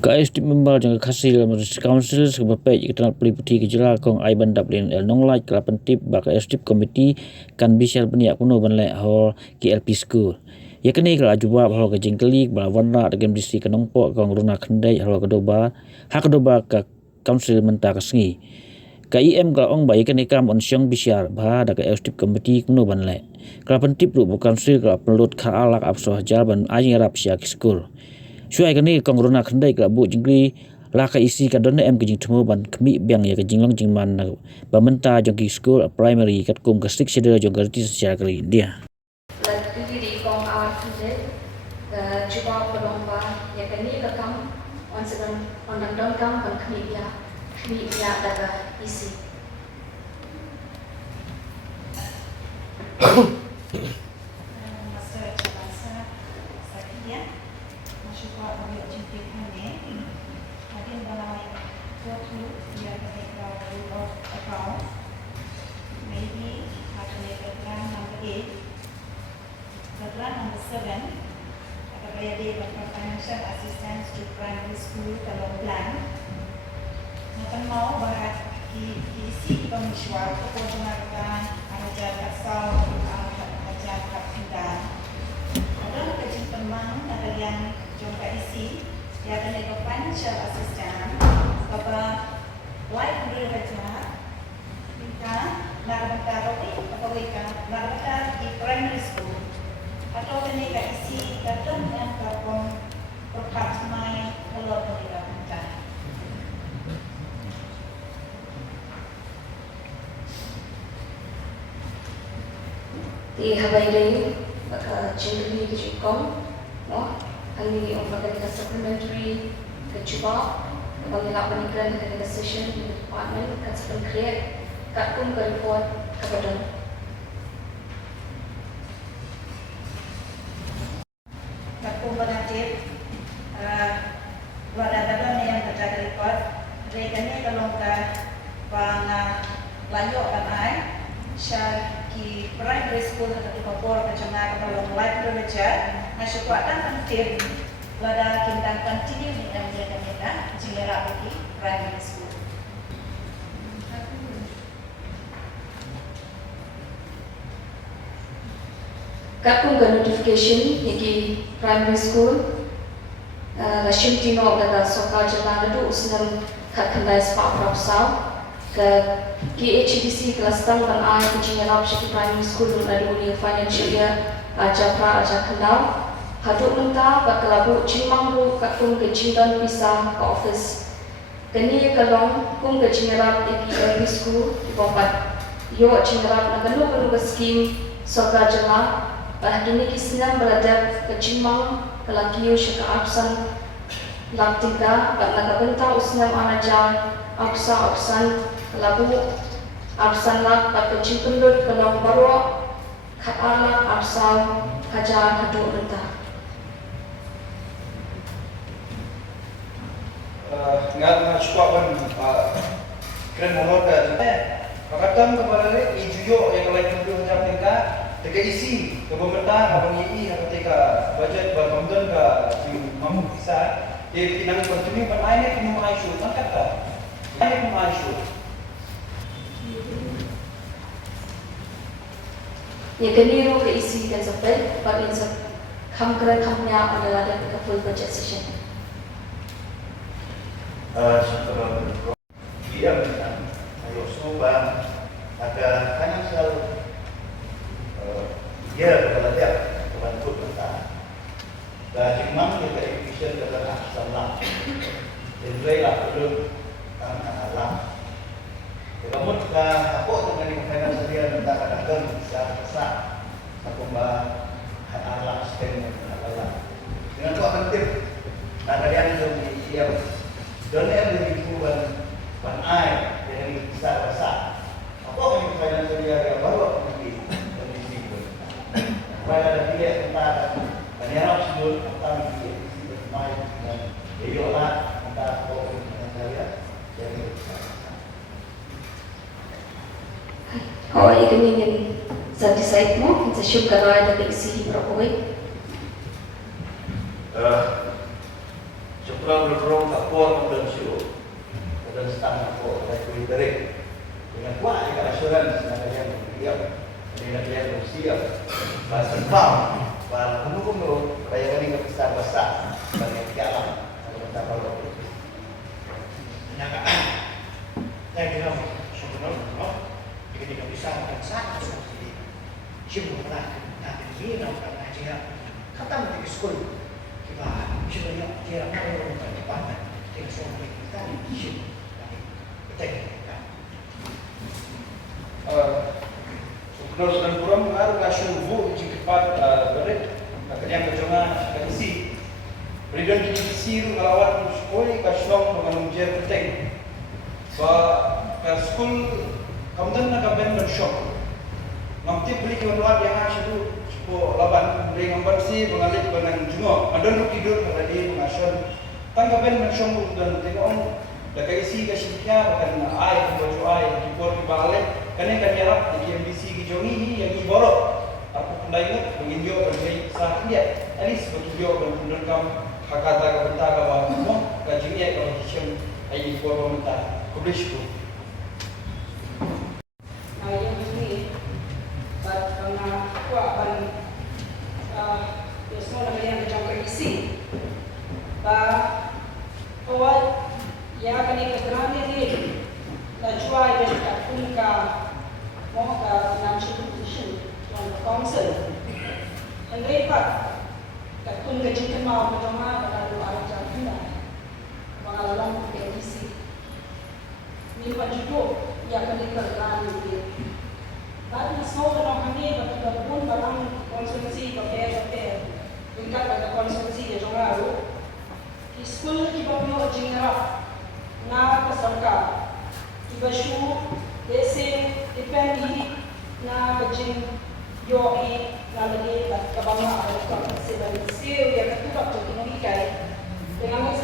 Ka-estim membal jangka kasil council sebab kita peliputi kejela kong ai bandap lin el nonglai kelapan tip baka estim komiti kan bisal peniak kuno banlai hall KLP school. Ya kini kalau jubah hall ke jengkelik bala warna dengan bisi kenongpok kong runa kendai hall kedoba hak kedoba ka council menta kesengi. Ka IM kalau ong bayi kini kam on siang bisiar bah da ka estim komiti kuno banlai. Kelapan tip lu bukan council kalau pelut ka alak absoh jaban ajing rap siak school. Suai kani kong runa kendai ka bu jingli la ka isi ka don em ke jing thmo ban kmi byang ya ke jinglong jingman na ba menta jong ki school primary kat kum ka stick seder jong ka ti secara kali dia la diri kong awat kende cuba pelomba ya kani ka kam on sedan on dan kam kan kmi ya daga isi Financial assistance to primary school Kalong Plan. Nakan mau bahas isi pemiswa kepojonakan ajar asal ajar kapsudan. Ada kecil teman ada yang jangka isi ya dan itu financial assistance kepada library aja kita narbatar atau kita narbatar di primary school atau ketika isi datang yang kapong perpatsmai kalau mereka minta. Di habai day baka cendri ke Jukong, no, kali orang baka supplementary ke Juba, baka nilak penikiran ke session di department kat sebelum create kat pun ke report kepada Wadadadon yang terjaga rekod, regane kalau ke bang layo kan ai, share ki primary school atau di bawah kecamatan kalau library aja, masih kuatkan penting, lada kita continue dengan mereka jingera lagi primary school. Kapung ke notification yaki primary school Rashim Tino kata sokal jalan itu usnam kat kendai sepak propsau ke KHDC kelas tang dan ai kucing yarap syaki primary school dan ada uni financial year japra aja kendau haduk mentah bak kelabu cimang ru kat pun ke cintan pisah ke office kini kalong pun ke cingarap EPLB school di bombat yo cingarap na kanu ke skim sokal jalan kini kisnam beradab ke cimang kelakiyo syaka absan laktika kat nakabenta usnam anajan absan kelabu absan lak kat kecimpendut kelang barok kat alak absan kajar haduk benta ngat cukup keren mohon kakatam kepala ijuyo yang lain mungkin hanya mereka teka isi ke pemerintah abang ini ketika budget berpemdon ke mampu bisa dia pinang continue bermain itu mau isu angkat tak ini mau isu ya keniru ke isi dan sampai bagi kamkran kamnya adalah dari ke full budget session dia minta ayo coba ada financial dia kepada dia kebantu kita dan memang dia efisien dalam salah jadi lah belum alam namun apa dengan financial dia minta kadang bisa besar aku mbak alam spend alam dengan tu akan tip ada yang siap dan yang lebih kuat ban air yang besar apa yang financial dia baru aku pada dia tentang penyerap sebut tentang dia bermain dan ideola tentang orang saya jadi oh ini ingin saya decide mo kita syukur ada ke isi berapa Supra berperang tak kuat dan syur dan setengah kuat dan kuih berik dengan kuat jika asuransi yang diam dengan yang siap bahasa pam bahasa penuh bayangan ini besar besar banyak jalan kalau kita kalau Nyaka, saya kira sebenarnya ketika bisa makan sangat seperti siapa pernah nanti ini nak ngaji kata mesti sekolah kita sebenarnya dia mau cepat kita semua kita ini kita Kalau sedang kurang harus kasih bu jika cepat berik yang kejongan kasih. Berikan kita siru kalawat sekolah kasih dengan ujian penting. Ke sekolah kamu tak nak kapan bersyok. Nanti beli keluar yang asal tu sekolah laban beli gambar si mengalir dengan jumlah. Ada nak tidur pada dia mengasal. Tangkap kapan bersyok dan tengok. Dah isi kasih kia bahkan air baju air dipor dibalik. Kerana kan jarak di MBC Jongi yang iborok. Aku pun dah ingat menginjau berjaya sah dia. Alis bertujuh berpendekam hak kata kebentar ke bawah semua. Kajingnya kalau hisam ayat ibu pemerintah. Kublis tu. Yang ini, karena aku akan semua nama yang macam isi. Bahwa yang akan diketerang ini, cuai dan kapun ka mau ke financial position from the council. Yang dapat kapun ke jika mau berjamaah pada dua hari jaminan, mengalami PDC. Ini penjujuk yang akan diketerang ini. Baru semua orang kami bergabung dalam konsultasi berbeza-beza tingkat pada konsultasi yang jauh. Di sekolah kita punya jenera, na peserta, kita show, desi, dependi, na kejeng, yoi, na lagi kabanga ada kalau sebab sih yang ketua teknologi dengan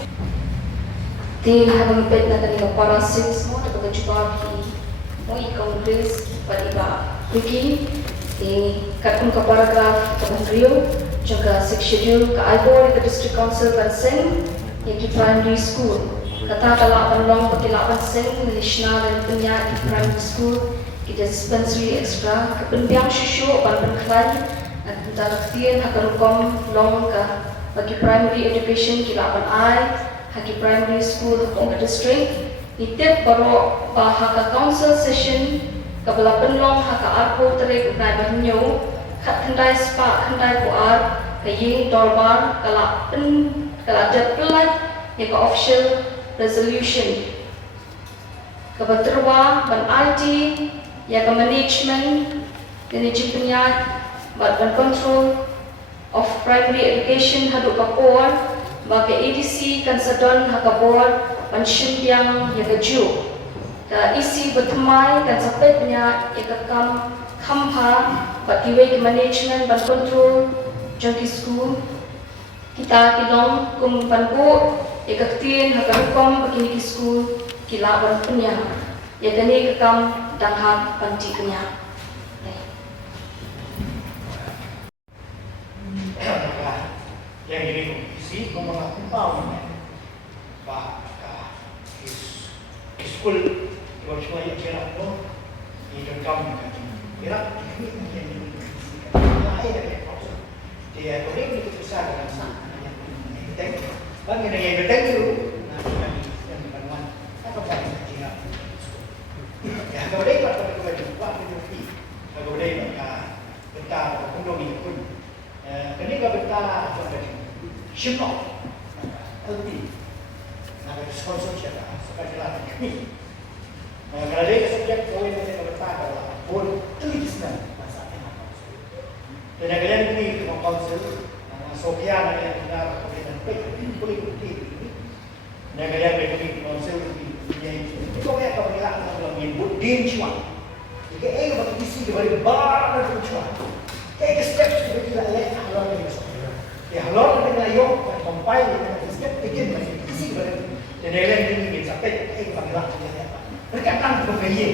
Di habang pet na kanila para semua dapat kejubah mo i-congress paliba. Begini, di katong ka paragraph ng Rio, juga schedule ka IBOR ka District Council Banseng, yaki primary school. Kata kalaban long pakilaban seng national dan penyak di primary school, kita dispensary extra, kepenbiang syusyo pan klay at talaktian hakarukom long ka bagi primary education kilaban ay, haki primary school kung ka district, itip paro haka council session kabala penlong haka arpo terik na banyo kat kendai spa kendai puar kaying dorbar kala jat pelat ya ka official resolution kabaterwa ban IT ya ka management managing penyat ban control of primary education haduk ka por bagi ADC kan sedon haka board ban shimpiang ya ka ju ka isi bertemai dan sampai punya ikakam kampa bagi way management dan control jangki school kita kilong kum panku ikaktin hakarukom bagi niki school kilaban punya ya kani kakam dangham panti punya yang ini isi mengapa tahu bah school kalau cuma yang jarak tu ini rekam jarak ini yang lain dari proses dia boleh diketusan dengan sana yang betul bagi yang betul itu nanti yang dibangun apa sahaja jarak ya kalau boleh kalau buat menjadi kalau boleh maka bentar pendomi pun ketika bentar seperti simple LP nak sponsor siapa sebagai latih ini. Kalau dia subjek kau ini kita bertahan adalah pun tuliskan masa yang apa. Dan yang kalian ini cuma konsul, Sofia nak yang benar kemudian boleh bukti ini. Dan kalian beri konsul ini. Itu yang kau bilang dalam menyebut din cuma. Jika bagi isi diberi bar dan cuma. Steps seperti lain halal ini. Ya halal dengan ayam compile dengan step begin isi diberi. Dan kalian ini sampai bagi lakukan. Berkatan bergaya